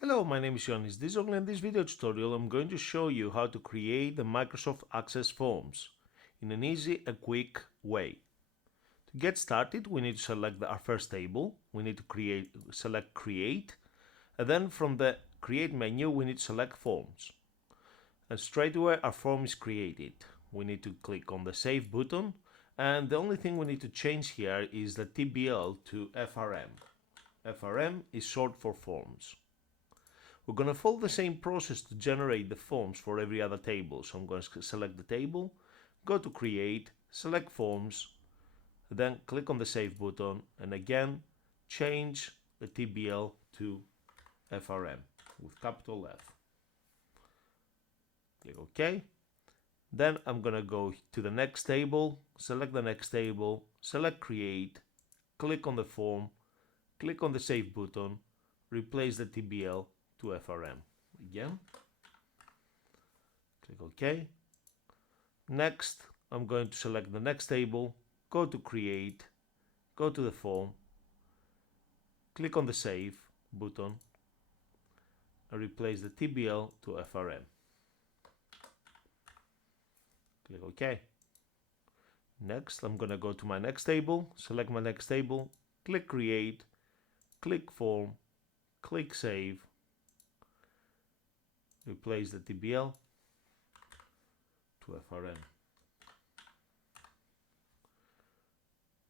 Hello, my name is Ioannis Dizoglu. In this video tutorial I'm going to show you how to create the Microsoft Access forms in an easy and quick way. To get started, we need to select our first table. We need to select Create, and then from the Create menu we need to select Forms. And straight away our form is created. We need to click on the Save button, and the only thing we need to change here is the TBL to FRM. FRM is short for Forms. We're going to follow the same process to generate the forms for every other table. So I'm going to select the table, go to Create, select Forms, then click on the Save button, and again change the TBL to FRM with capital F. Click OK. Then I'm going to go to the next table, select the next table, select Create, click on the form, click on the Save button, replace the TBL to FRM. Again, click OK. Next, I'm going to select the next table, go to Create, go to the form, click on the Save button, and replace the TBL to FRM. Click OK. Next, I'm going to go to my next table, select my next table, click Create, click Form, click Save, replace the TBL to FRM.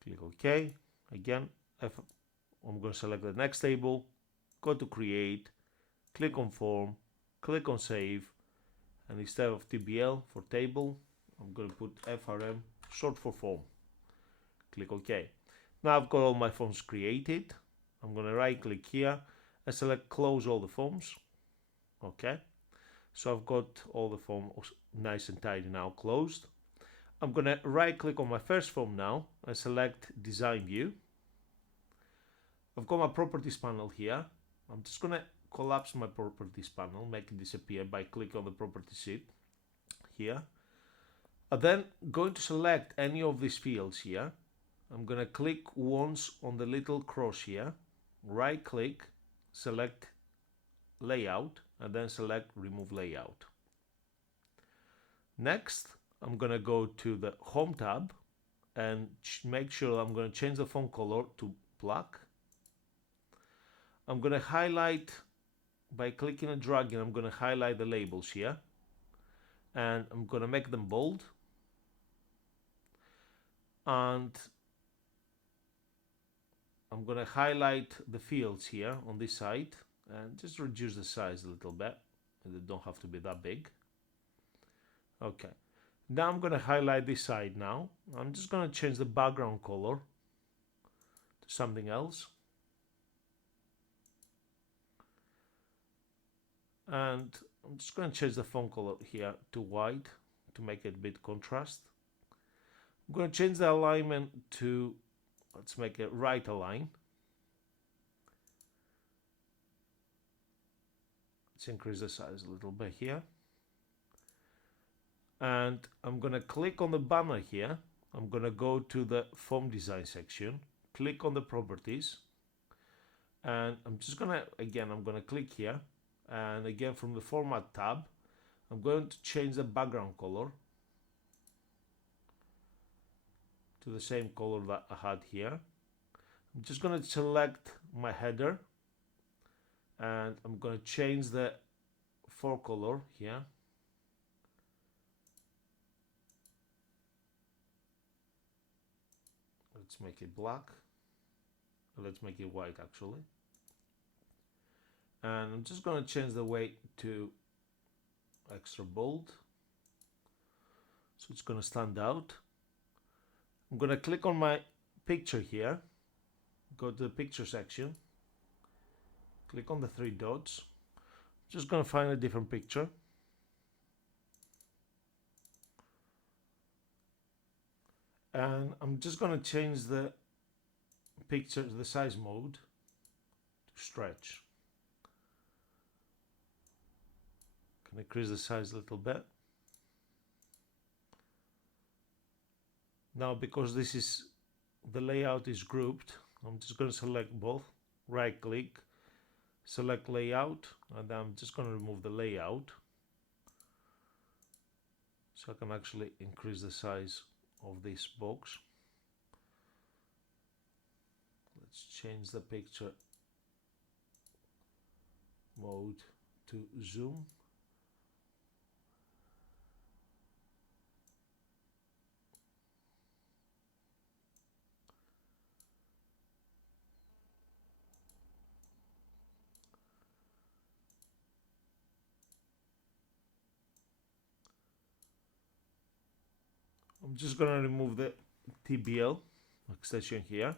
Click OK. Again, I'm going to select the next table, go to Create, click on Form, click on Save, and instead of TBL for table, I'm going to put FRM, short for form. Click OK. Now I've got all my forms created. I'm going to right click here and select Close all the forms. Okay. So I've got all the forms nice and tidy now closed. I'm going to right click on my first form now and select Design View. I've got my Properties panel here. I'm just going to collapse my Properties panel, make it disappear by clicking on the Property sheet here. I'm then going to select any of these fields here. I'm going to click once on the little cross here, right click, select Layout, and then select Remove Layout. Next, I'm going to go to the Home tab and make sure I'm going to change the font color to black. I'm going to highlight, by clicking and dragging, I'm going to highlight the labels here, and I'm going to make them bold. And I'm going to highlight the fields here on this side and just reduce the size a little bit. They don't have to be that big. Okay. Now I'm going to highlight this side now. I'm just going to change the background color to something else. And I'm just going to change the font color here to white to make it a bit contrast. I'm going to change the alignment to, let's make it right align. Let's increase the size a little bit here. And I'm going to click on the banner here. I'm going to go to the form design section, click on the properties, and I'm just going to, again, I'm going to click here, and again from the format tab, I'm going to change the background color to the same color that I had here. I'm just going to select my header, and I'm going to change the font color here. Let's make it black. Let's make it white actually. And I'm just going to change the weight to extra bold, so it's going to stand out. I'm going to click on my picture here, go to the picture section, click on the three dots. Just going to find a different picture. And I'm just going to change the picture, the size mode to stretch. Can increase the size a little bit. Now, because this is, the layout is grouped, I'm just going to select both, right click, select layout, and I'm just going to remove the layout so I can actually increase the size of this box. Let's change the picture mode to zoom. I'm just going to remove the TBL extension here.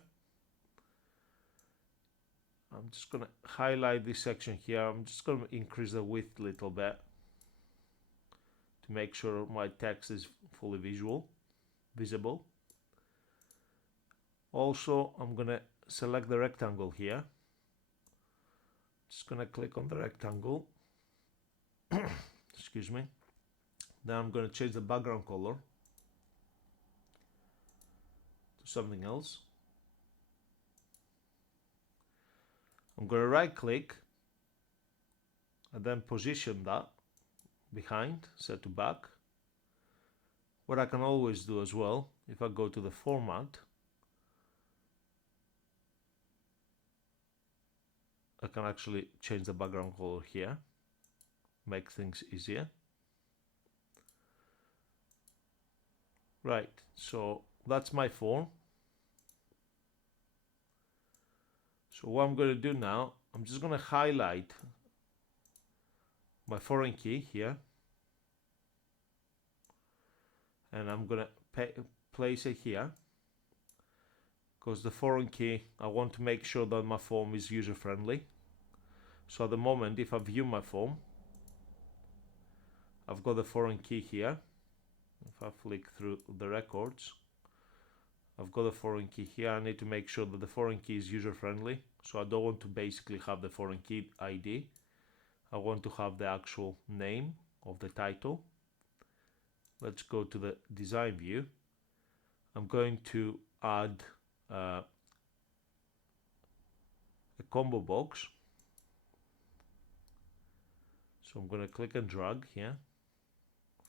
I'm just going to highlight this section here. I'm just going to increase the width a little bit to make sure my text is fully visible. Also, I'm going to select the rectangle here. Just going to click on the rectangle. Excuse me. Then I'm going to change the background color to something else. I'm going to right click and then position that behind, set to back. What I can always do as well, if I go to the format, I can actually change the background color here, make things easier. Right, so that's my form. So what I'm going to do now, I'm just going to highlight my foreign key here, and I'm going to place it here, because the foreign key, I want to make sure that my form is user friendly. So at the moment, if I view my form, I've got the foreign key here. If I flick through the records, I've got the foreign key here. I need to make sure that the foreign key is user friendly. So I don't want to basically have the foreign key ID. I want to have the actual name of the title. Let's go to the design view. I'm going to add a combo box. So I'm going to click and drag here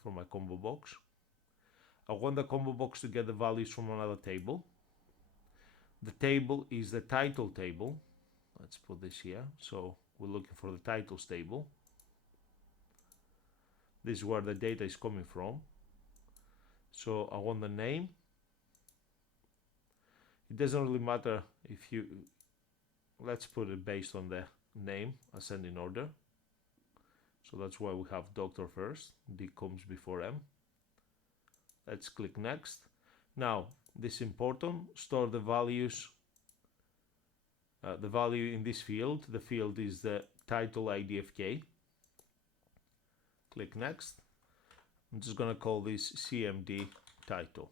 from my combo box. I want the combo box to get the values from another table. The table is the title table. Let's put this here. So we're looking for the titles table. This is where the data is coming from. So I want the name. It doesn't really matter if you, let's put it based on the name, ascending order. So that's why we have doctor first, D comes before M. Let's click next. Now, this is important, store the values. The value in this field, the field is the title IDFK. Click next. I'm just going to call this CMD title.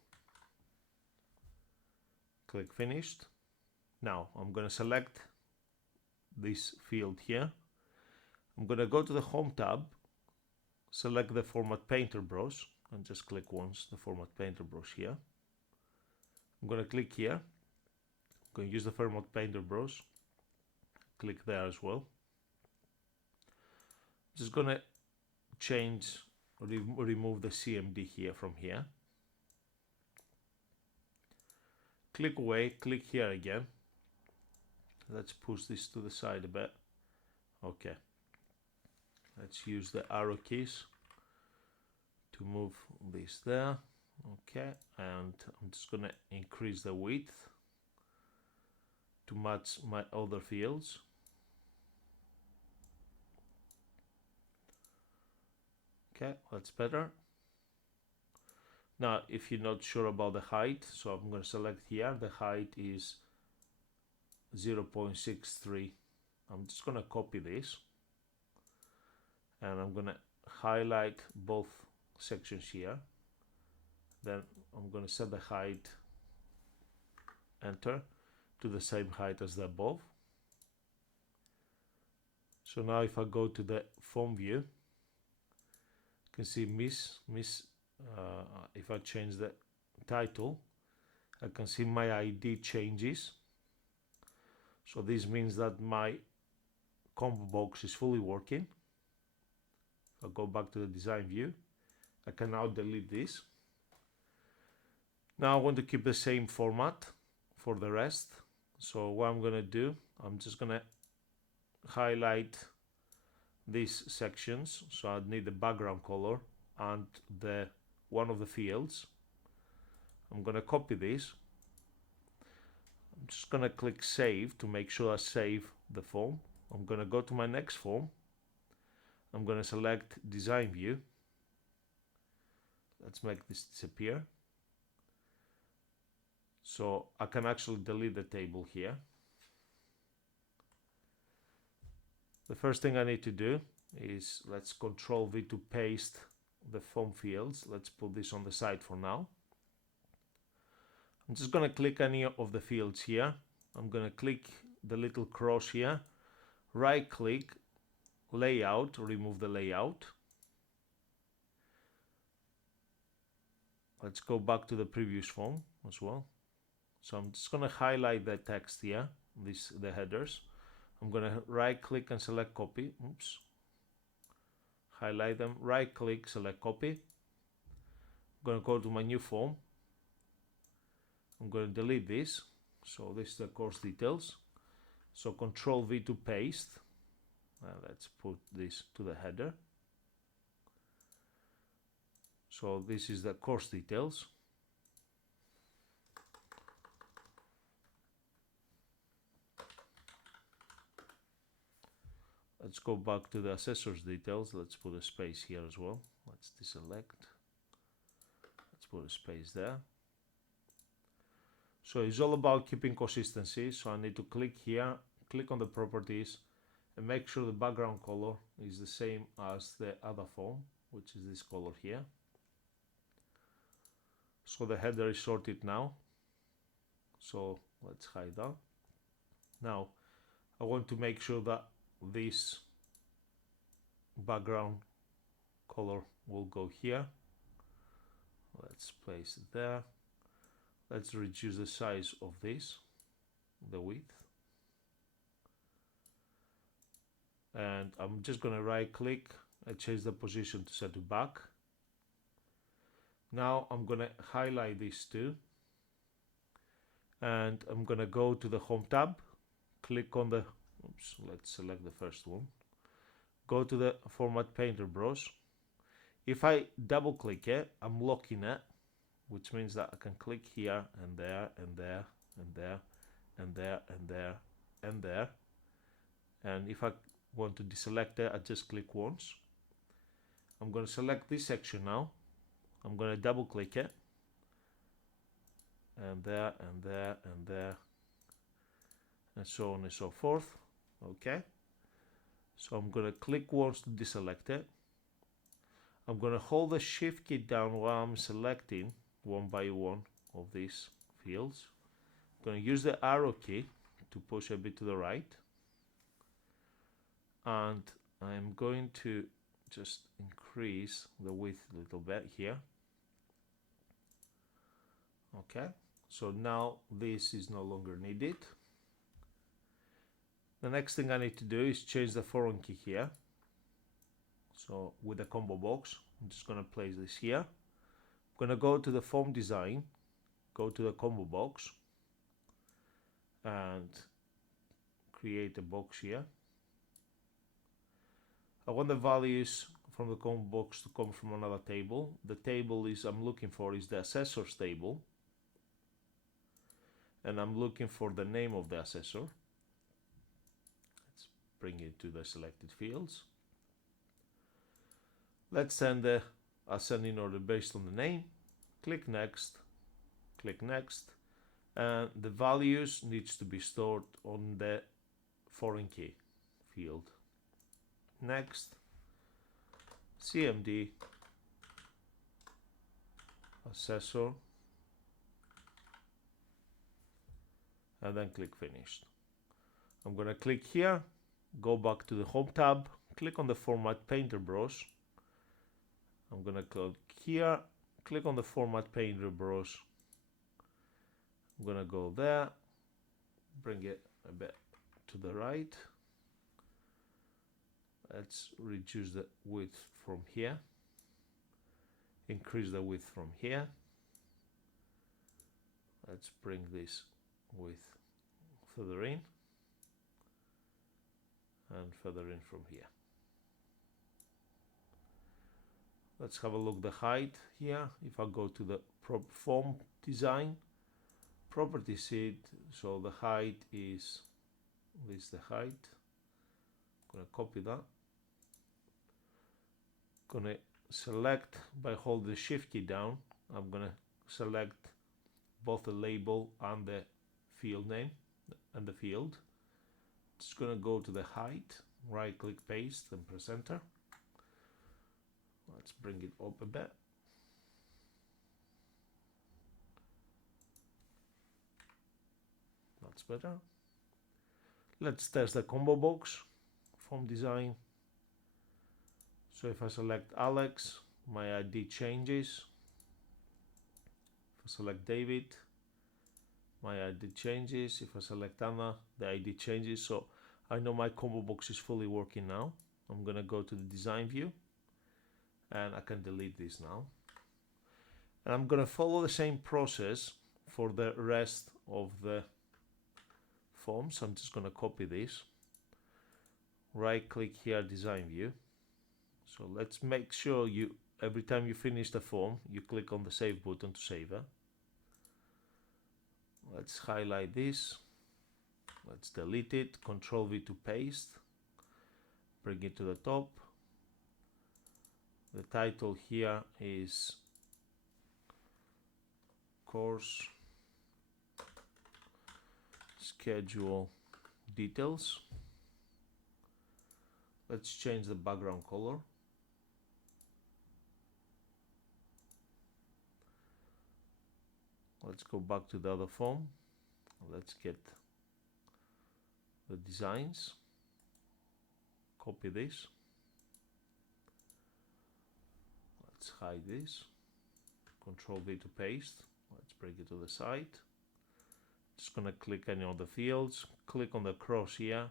Click finished. Now I'm going to select this field here. I'm going to go to the Home tab, select the Format Painter brush, and just click once the Format Painter brush here. I'm going to click here. I'm going to use the Format Painter brush. Click there as well. I'm just going to change, remove the CMD here from here. Click away, click here again. Let's push this to the side a bit. Okay. Let's use the arrow keys to move this there. Okay, and I'm just going to increase the width to match my other fields. Okay, that's better. Now, if you're not sure about the height, so I'm going to select here, the height is 0.63. I'm just going to copy this, and I'm going to highlight both sections here. Then I'm going to set the height, enter, to the same height as the above. So now if I go to the form view, you can see if I change the title, I can see my ID changes. So this means that my combo box is fully working. I'll go back to the design view. I can now delete this. Now I want to keep the same format for the rest. So what I'm going to do, I'm just going to highlight these sections. So I need the background color and the one of the fields. I'm going to copy this. I'm just going to click save to make sure I save the form. I'm going to go to my next form. I'm going to select design view. Let's make this disappear. So I can actually delete the table here. The first thing I need to do is let's Control V to paste the form fields. Let's put this on the side for now. I'm just going to click any of the fields here. I'm going to click the little cross here, right click, layout, remove the layout. Let's go back to the previous form as well. So I'm just going to highlight the text here, the headers. I'm going to right click and select copy. Oops. Highlight them, right click, select copy. I'm going to go to my new form. I'm going to delete this. So this is the course details. So Control V to paste. Let's put this to the header. So this is the course details. Let's go back to the assessor's details. Let's put a space here as well. Let's deselect. Let's put a space there. So it's all about keeping consistency. So I need to click here, click on the properties, and make sure the background color is the same as the other form, which is this color here. So the header is sorted now. So let's hide that. Now I want to make sure that this background color will go here. Let's place it there. Let's reduce the size of this, the width. And I'm just going to right click and change the position to set to back. Now I'm going to highlight these two. And I'm going to go to the Home tab, click on the, let's select the first one. Go to the Format Painter Brush. If I double click it, I'm locking it, which means that I can click here and there and there and there and there and there and there. And if I want to deselect it, I just click once. I'm going to select this section now. I'm going to double click it. And there and there and there. And so on and so forth. Okay. So I'm going to click once to deselect it. I'm going to hold the Shift key down while I'm selecting one by one of these fields. I'm going to use the arrow key to push a bit to the right. And I'm going to just increase the width a little bit here. Okay, so now this is no longer needed. The next thing I need to do is change the foreign key here. So with the combo box, I'm just going to place this here. I'm going to go to the form design, go to the combo box, and create a box here. I want the values from the combo box to come from another table. The table I'm looking for is the assessors table. And I'm looking for the name of the assessor. Let's bring it to the selected fields. Let's send the ascending order based on the name. Click next, and the values needs to be stored on the foreign key field. Next, CMD assessor, and then click finished. I'm going to click here, go back to the Home tab, click on the Format Painter brush. I'm going to click here, click on the Format Painter brush. I'm going to go there, bring it a bit to the right. Let's reduce the width from here, increase the width from here. Let's bring this width further in and further in from here. Let's have a look the height here. If I go to the form design, property sheet, so the height is this, the height. I'm gonna copy that. Gonna select by holding the shift key down. I'm gonna select both the label and the field name and the field. Just gonna go to the height, right click, paste, and press enter. Let's bring it up a bit. That's better. Let's test the combo box from design. So if I select Alex, my ID changes. If I select David, my ID changes. If I select Anna, the ID changes. So I know my combo box is fully working now. I'm gonna go to the design view and I can delete this now. And I'm gonna follow the same process for the rest of the forms. I'm just gonna copy this. Right click here, design view. So let's make sure you, every time you finish the form, you click on the save button to save it. Let's highlight this. Let's delete it. Control V to paste. Bring it to the top. The title here is course schedule details. Let's change the background color. Let's go back to the other form. Let's get the designs. Copy this. Let's hide this. Control V to paste. Let's bring it to the side. Just gonna click any of the fields. Click on the cross here.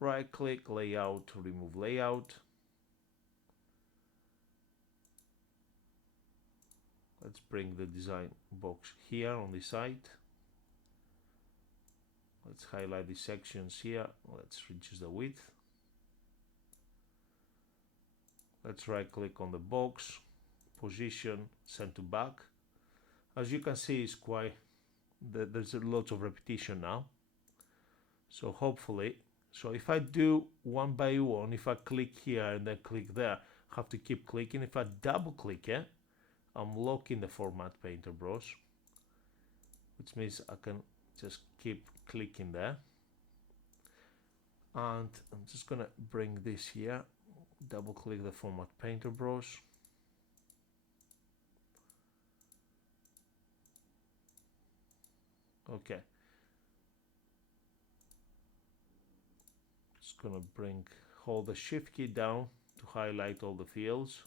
Right click, layout, remove layout. Let's bring the design box here on the side. Let's highlight the sections here. Let's reduce the width. Let's right click on the box, position, send to back. As you can see, it's quite, there's lots of repetition now. So hopefully, so if I do one by one, if I click here and then click there, I have to keep clicking. If I double click it, I'm locking the Format Painter brush, which means I can just keep clicking there. And I'm just gonna bring this here, double click the Format Painter brush. Okay. Just gonna hold the shift key down to highlight all the fields.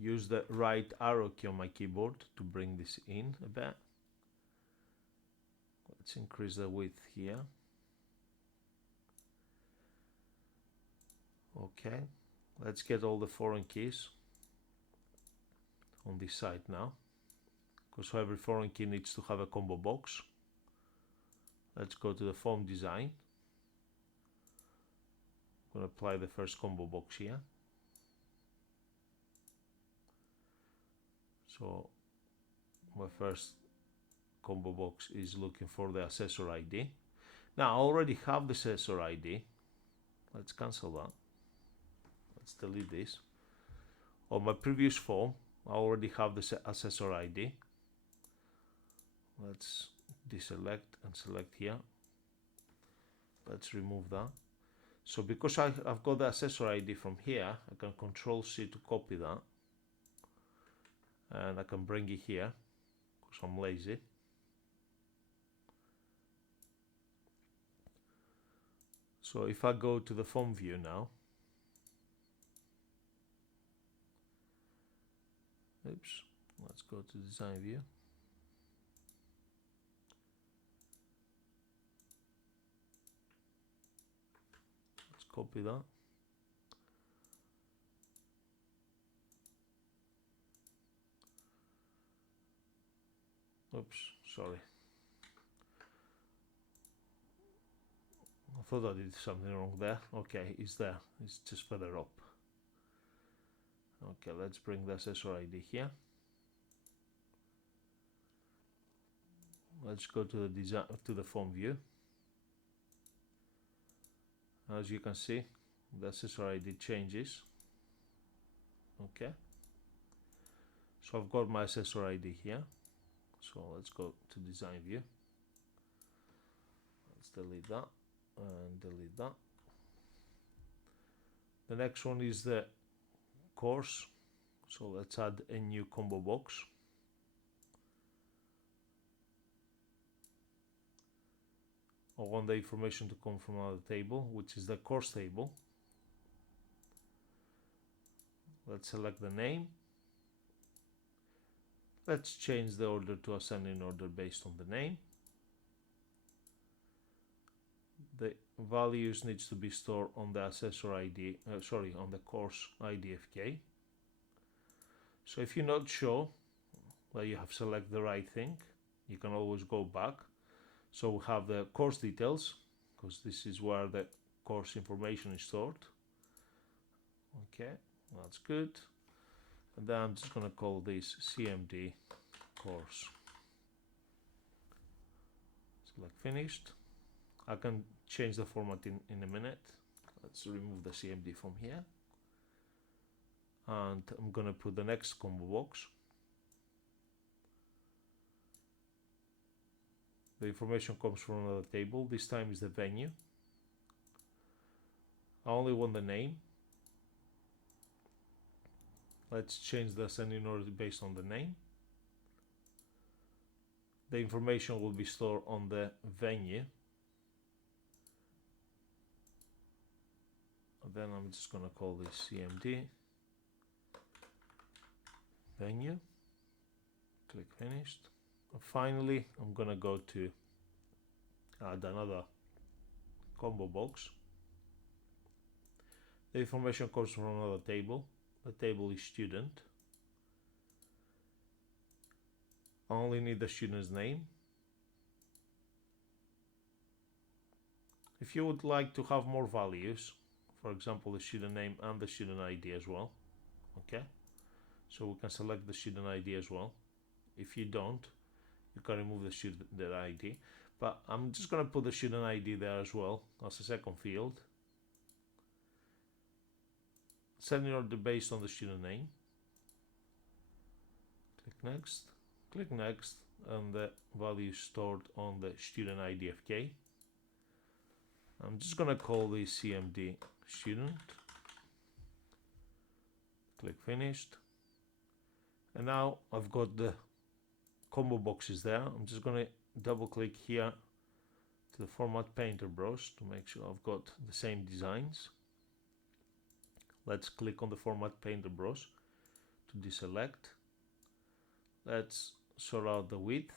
Use the right arrow key on my keyboard to bring this in a bit. Let's increase the width here. Okay, let's get all the foreign keys on this side now, because every foreign key needs to have a combo box. Let's go to the form design. I'm going to apply the first combo box here. So my first combo box is looking for the assessor ID. Now I already have the assessor ID. Let's cancel that. Let's delete this. On my previous form, I already have the assessor ID. Let's deselect and select here. Let's remove that. So because I've got the assessor ID from here, I can Control C to copy that. And I can bring it here, because I'm lazy. So if I go to the form view now, oops, let's go to design view. copy that. Oops, sorry. I thought I did something wrong there. Okay, it's there. It's just further up. Okay, let's bring the accessor ID here. Let's go to the design, to the form view. As you can see, the accessor ID changes. Okay. So I've got my accessor ID here. So let's go to design view. Let's delete that and delete that. The next one is the course. So let's add a new combo box. I want the information to come from another table, which is the course table. Let's select the name. Let's change the order to ascending order based on the name. The values needs to be stored on the accessor ID, on the course IDFK. So if you're not sure that you have selected the right thing, you can always go back. So we have the course details, because this is where the course information is stored. Okay, that's good. And then I'm just going to call this CMD course. Select finished. I can change the format in a minute. Let's remove the CMD from here. And I'm going to put the next combo box. The information comes from another table. This time is the venue. I only want the name. Let's change the ascending order based on the name. The information will be stored on the venue. And then I'm just going to call this CMD venue. Click finished. And finally, I'm going to go to add another combo box. The information comes from another table. The table is student. I only need the student's name. If you would like to have more values, for example, the student name and the student ID as well, okay? So we can select the student ID as well. If you don't, you can remove the student ID. But I'm just going to put the student ID there as well as a second field. Ascending order based on the student name. Click next. Click next, and the value is stored on the student IDFK. I'm just going to call this CMD student. Click finished. And now I've got the combo boxes there. I'm just going to double click here to the Format Painter brush to make sure I've got the same designs. Let's click on the Format Painter brush to deselect. Let's sort out the width.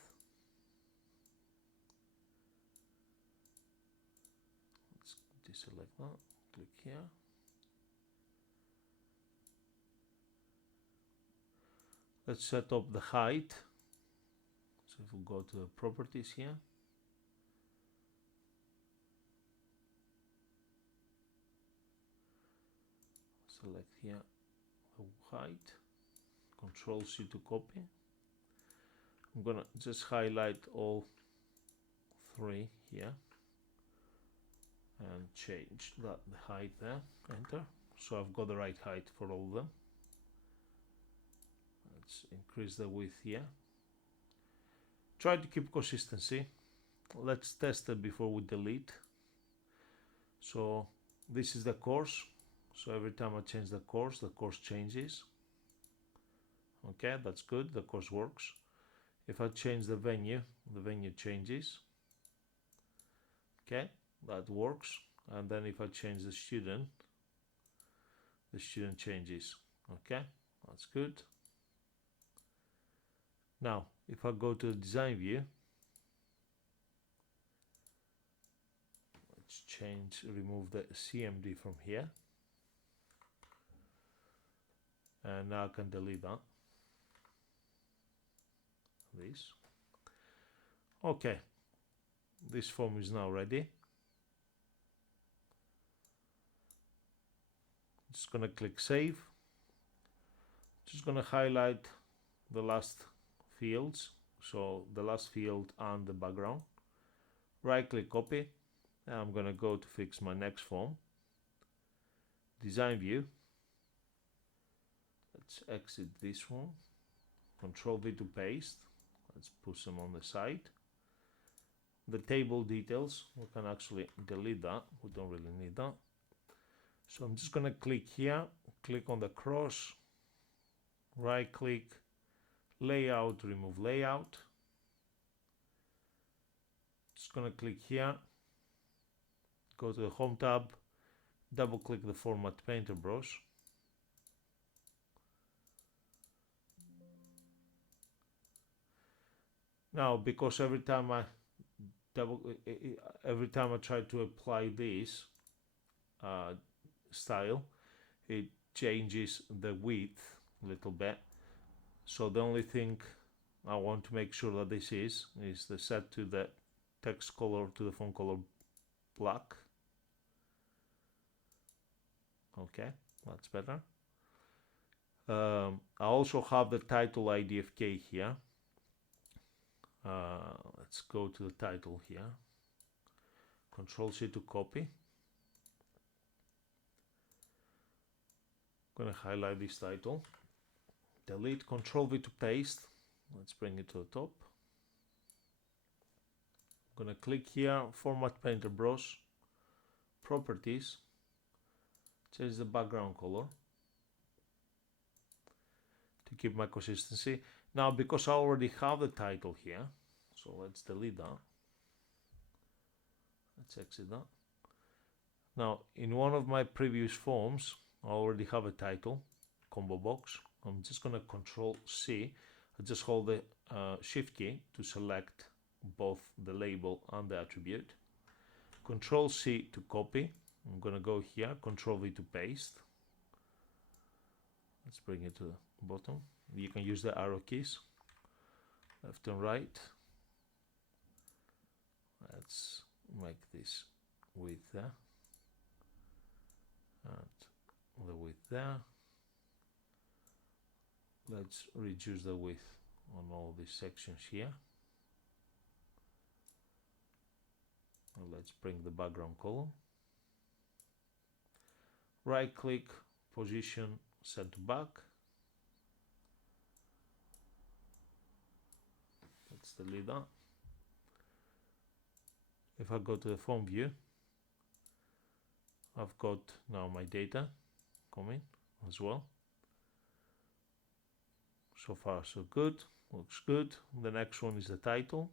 Let's deselect that. Click here. Let's set up the height. So if we go to the properties here, select here the height, Control C to copy. I'm gonna just highlight all three here and change the height there, enter. So I've got the right height for all of them. Let's increase the width here. Try to keep consistency. Let's test it before we delete. So this is the course. So every time I change the course changes. Okay, that's good, the course works. If I change the venue changes. Okay, that works. And then if I change the student changes. Okay, that's good. Now, if I go to the design view, let's remove the CMD from here. And now I can delete that. This. Okay. This form is now ready. Just gonna click save. Just gonna highlight the last fields. So the last field and the background. Right click copy. And I'm gonna go to fix my next form. Design view. Let's exit this one. Control V to paste. Let's push them on the side. The table details, we can actually delete that. We don't really need that. So I'm just gonna click here, click on the cross, right click, layout, remove layout. Just gonna click here, go to the home tab, double click the format painter brush. Now, because every time I try to apply this style, it changes the width a little bit. So the only thing I want to make sure that this is the set to the text color, to the font color black. Okay, that's better. I also have the title IDFK here. Let's go to the title here. Control C to copy. I'm gonna highlight this title. Delete, Control V to paste. Let's bring it to the top. I'm gonna click here, Format Painter Brush, Properties, change the background color to keep my consistency. Now, because I already have the title here, so let's delete that. Let's exit that. Now, in one of my previous forms, I already have a title, combo box. I'm just going to Control C. I just hold the Shift key to select both the label and the attribute. Control C to copy. I'm going to go here, Control V to paste. Let's bring it to the bottom. You can use the arrow keys, left and right. Let's make this width there, and the width there. Let's reduce the width on all these sections here. And let's bring the background color. Right click, position, set to back. Let's delete that. If I go to the form view, I've got now my data coming as well. So far so good, looks good. The next one is the title.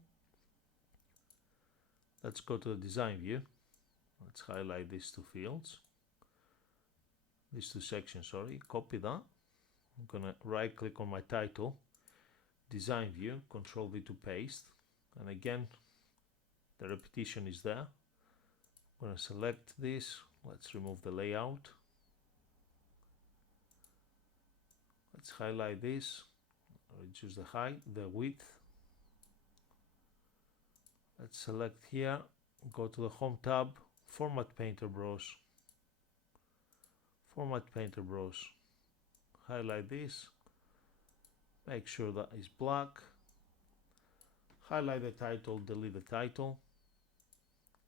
Let's go to the design view. Let's highlight these two fields, these two sections, sorry, copy that. I'm gonna right click on my title, design view, Control V to paste, and again the repetition is there. I'm gonna select this, let's remove the layout, let's highlight this, reduce the height, the width. Let's select here, go to the home tab, Format Painter Brush, Format Painter Brush, highlight this, make sure that is black, highlight the title, delete the title,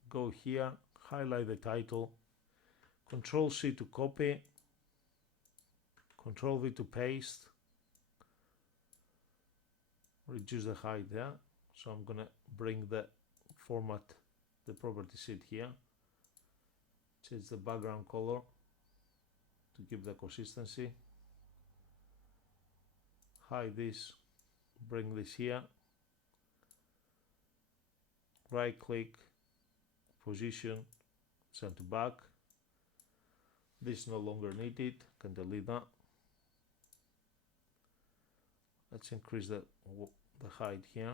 go here, highlight the title, Control C to copy, Control V to paste, reduce the height there. So I'm gonna bring the format, the property sheet here, change the background color to keep the consistency, hide this, bring this here, right click, position, send to back. This is no longer needed, can delete that. Let's increase the height here.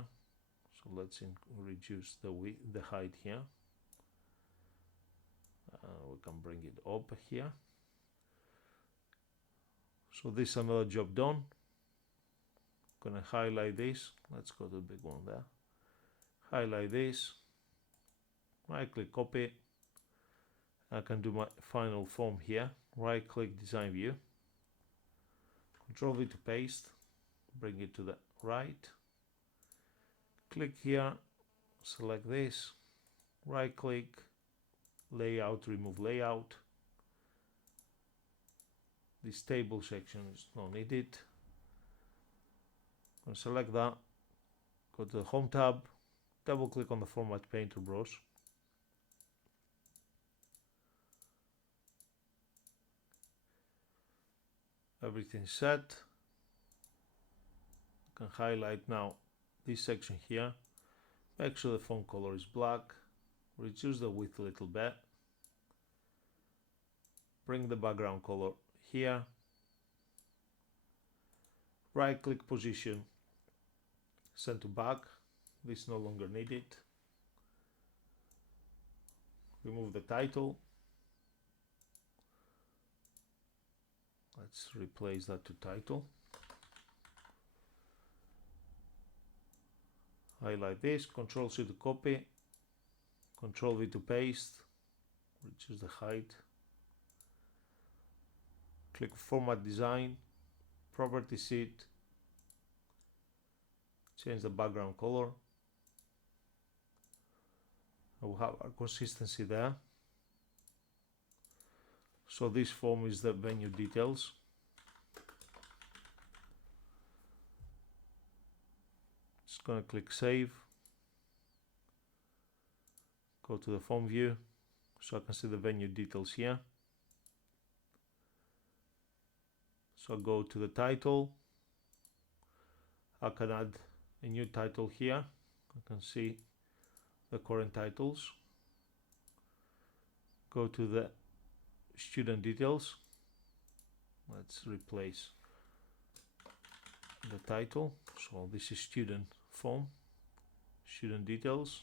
So let's reduce the height here. We can bring it up here. So this is another job done. Gonna highlight this. Let's go to the big one there. Highlight this. Right click, copy. I can do my final form here. Right click, design view. Control V to paste. Bring it to the right. Click here. Select this. Right click. Layout, remove layout. This table section is not needed. I'm going to select that. Go to the Home tab. Double click on the Format Painter brush. Everything's set. I can highlight now this section here. Make sure the font color is black. Reduce the width a little bit. Bring the background color here. Right click, position, send to back. This is no longer needed. Remove the title. Let's replace that to title. Highlight this, Control C to copy, Control V to paste, reduce the height. Click Format Design, Property Sheet, change the background color. I will have our consistency there. So this form is the venue details. Just gonna click Save. Go to the form view so I can see the venue details here. So I go to the title. I can add a new title here. I can see the current titles. Go to the student details. Let's replace the title. So this is student form, student details.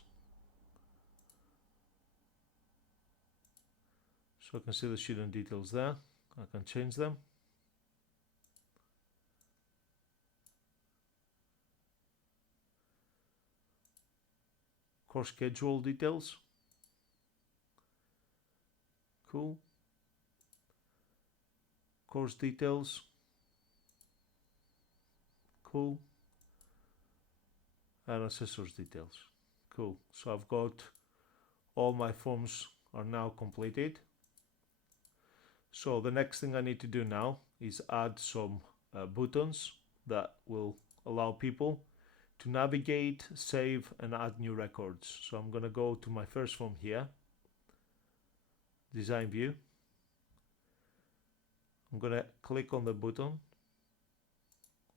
So I can see the student details there. I can change them. Course schedule details. Cool. Course details. Cool. And assessors details. Cool. So I've got all my forms are now completed. So the next thing I need to do now is add some buttons that will allow people to navigate, save, and add new records. So I'm going to go to my first form here, Design View. I'm going to click on the button.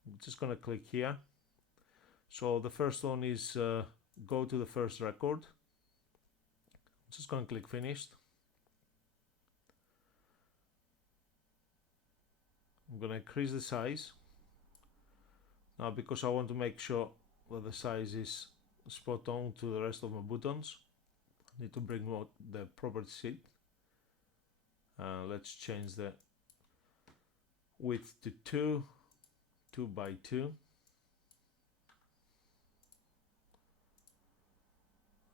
I'm just going to click here. So the first one is go to the first record. I'm just going to click Finished. I'm going to increase the size. Now, because I want to make sure that the size is spot on to the rest of my buttons, I need to bring out the property sheet. Let's change the width to 2 by 2.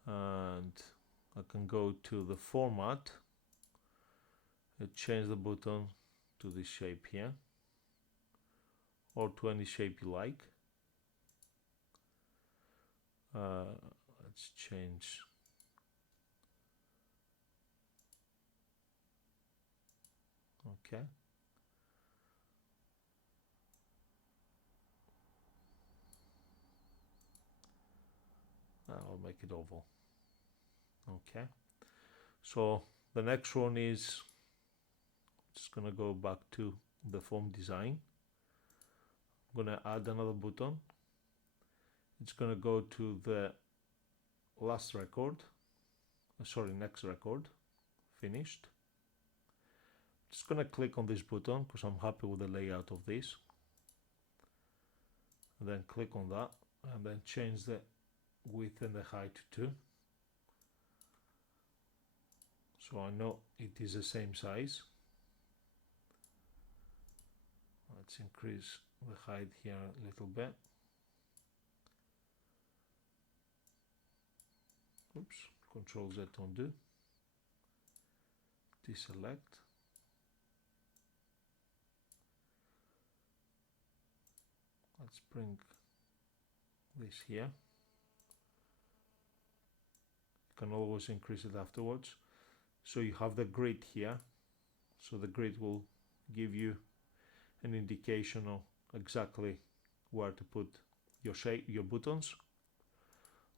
And I can go to the format and change the button to this shape here, or to any shape you like. Let's change okay. I'll make it oval. Okay, so the next one is just gonna go back to the form design. I'm gonna add another button. It's gonna go to the last record, next record, finished. Just gonna click on this button because I'm happy with the layout of this, and then click on that, and then change the width and the height to 2. so I know it is the same size. Let's increase the height here a little bit. Oops, Control Z undo. Deselect. Let's bring this here. You can always increase it afterwards. So you have the grid here. So the grid will give you an indication of exactly where to put your buttons.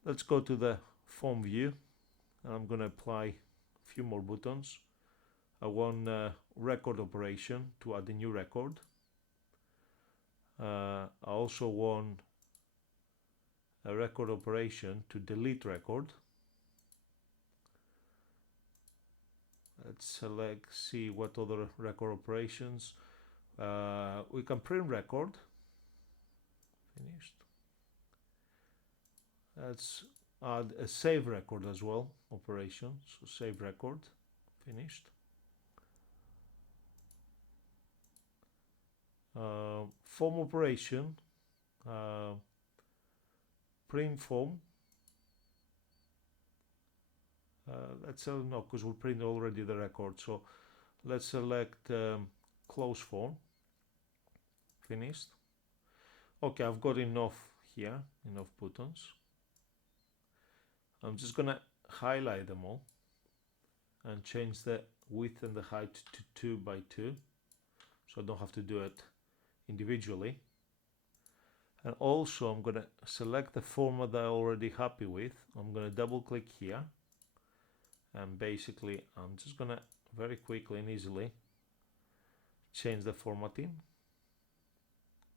Let's go to the form view, and I'm going to apply a few more buttons. I want record operation to add a new record. I also want a record operation to delete record. Let's select, see what other record operations. We can print record. Finished. Let's add a save record as well operation. So save record. Finished. Form operation. Print form. Let's no, because we print already the record. So let's select close form. Finished. Okay, I've got enough here, enough buttons. I'm just gonna highlight them all and change the width and the height to 2 by 2, so I don't have to do it individually. And also I'm gonna select the format that I'm already happy with. I'm gonna double click here, and basically I'm just gonna very quickly and easily change the formatting.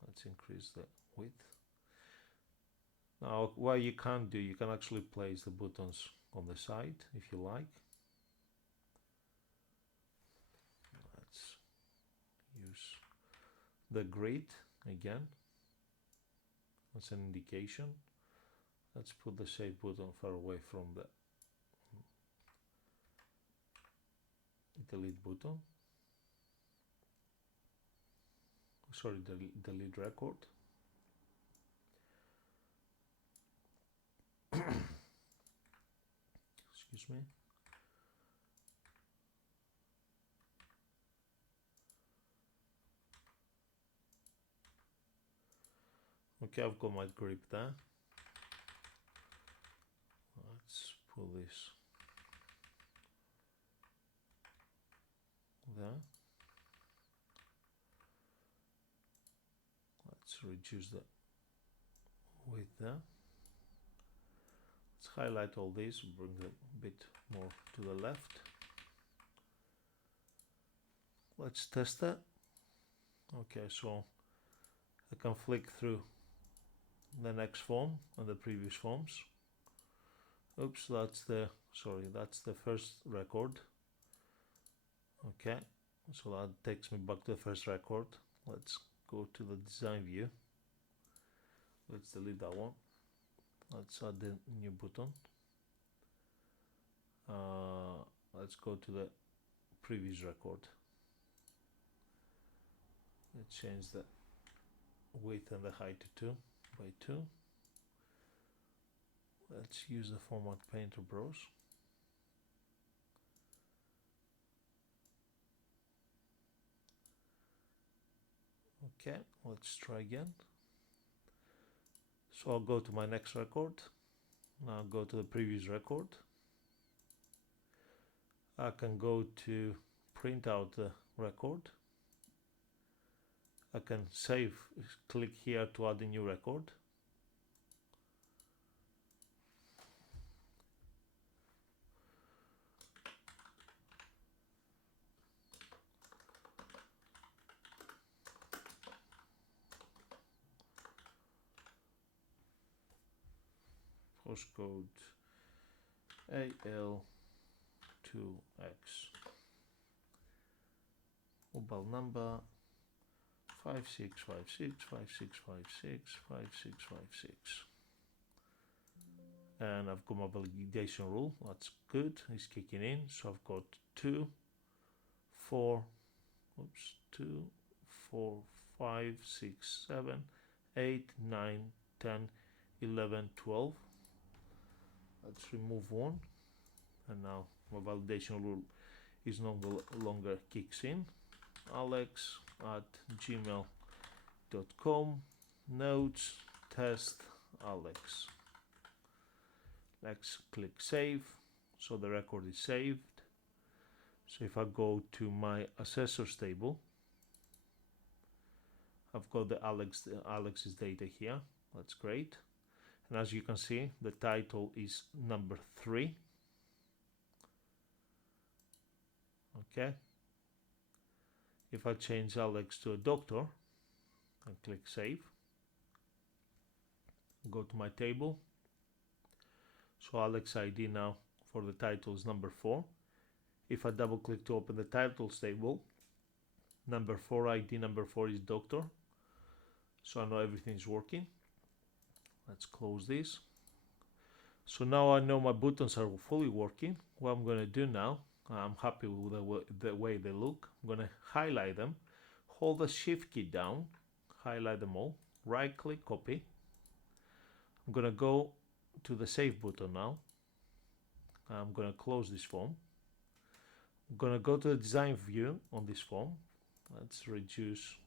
Let's increase the width. Now what you can do, you can actually place the buttons on the side if you like. Let's use the grid again. That's an indication. Let's put the save button far away from the delete button. Sorry, delete record. Excuse me. Okay, I've got my grip there. Let's pull this there. Let's reduce the width there. Let's highlight all this, bring it a bit more to the left. Let's test that. Okay, so I can flick through the next form and the previous forms. Oops, that's the first record. Okay, so that takes me back to the first record. Let's go to the design view. Let's delete that one. Let's add the new button. Let's go to the previous record. Let's change the width and the height to 2 by 2. Let's use the format painter browse. Okay, let's try again. So I'll go to my next record. Now I'll go to the previous record. I can go to print out the record. I can save, click here to add a new record. Postcode AL2X. Mobile number 5656 5656 5656. and I've got my validation rule. That's good, it's kicking in. So I've got 2, 4, 2, 4, 5, 6, 7, 8, 9, 10, 11, 12. Let's remove one, and now my validation rule is no longer kicks in. alex@gmail.com, notes, test, Alex. Let's click save, so the record is saved. So if I go to my assessors table, I've got the Alex's data here. That's great. And as you can see, the title is number 3. Okay. If I change Alex to a doctor and click save, go to my table. So Alex ID now for the title is number 4. If I double click to open the titles table, number 4 ID number 4 is doctor. So I know everything's working. Let's close this. So now I know my buttons are fully working. What I'm going to do now, I'm happy with the way they look. I'm going to highlight them, hold the shift key down, highlight them all, right click, copy. I'm going to go to the save button now. I'm going to close this form. I'm going to go to the design view on this form. Let's reduce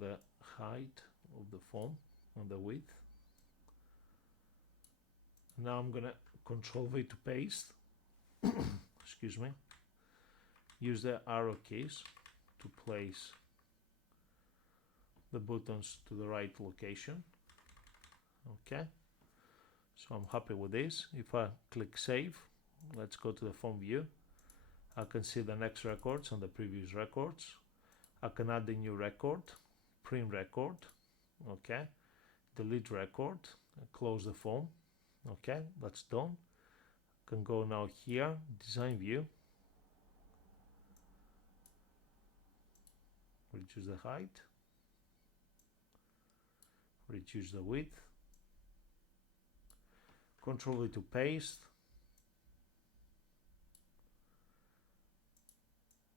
the height of the form and the width. Now I'm going to Control V to paste. Excuse me. Use the arrow keys to place the buttons to the right location. Okay. So I'm happy with this. If I click save, let's go to the form view. I can see the next records and the previous records. I can add a new record, print record, okay, delete record, and close the form. Okay, that's done. I can go now here, design view, reduce the height, reduce the width, Control V to paste.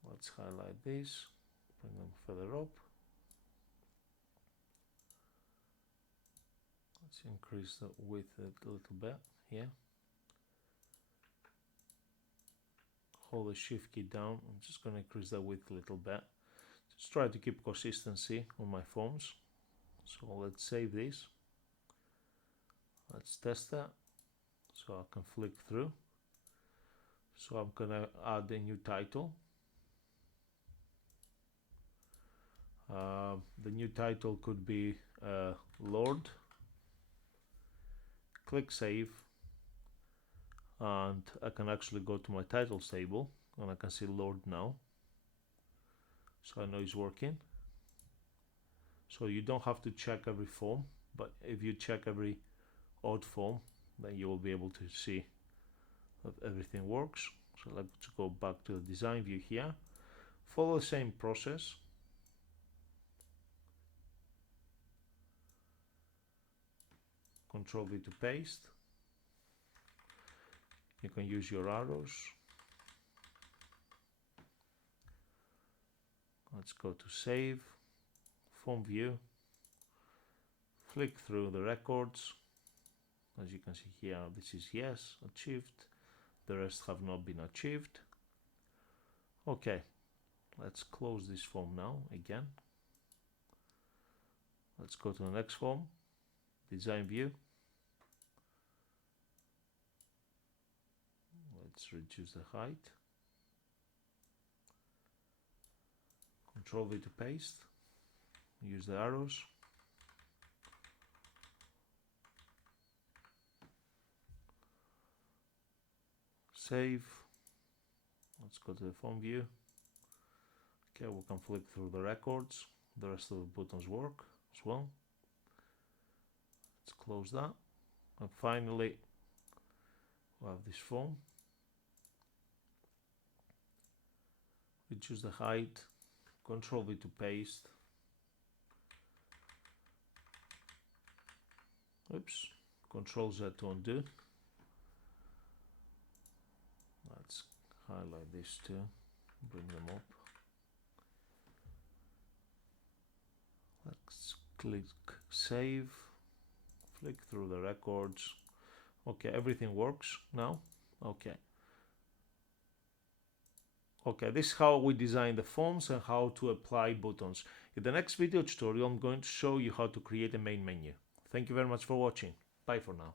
Let's highlight this, bring them further up. Let's increase the width a little bit here. Hold the shift key down. I'm just going to increase the width a little bit. Just try to keep consistency on my forms. So let's save this. Let's test that. So I can flick through. So I'm going to add a new title. The new title could be Lord. Click save, and I can actually go to my titles table and I can see Lord now, so I know it's working. So you don't have to check every form, but if you check every odd form, then you will be able to see that everything works. So let's go back to the design view here, follow the same process. Control V to paste. You can use your arrows. Let's go to save, form view, flick through the records. As you can see here, this is yes, achieved. The rest have not been achieved. Okay, let's close this form now again. Let's go to the next form, design view. Let's reduce the height. Control V to paste. Use the arrows. Save. Let's go to the form view. Okay, we can flick through the records. The rest of the buttons work as well. Let's close that. And finally, we have this form. Reduce the height, Control V to paste. Oops, Control Z to undo. Let's highlight these two, bring them up. Let's click save, flick through the records. Okay, everything works now. Okay, this is how we design the forms and how to apply buttons. In the next video tutorial, I'm going to show you how to create a main menu. Thank you very much for watching. Bye for now.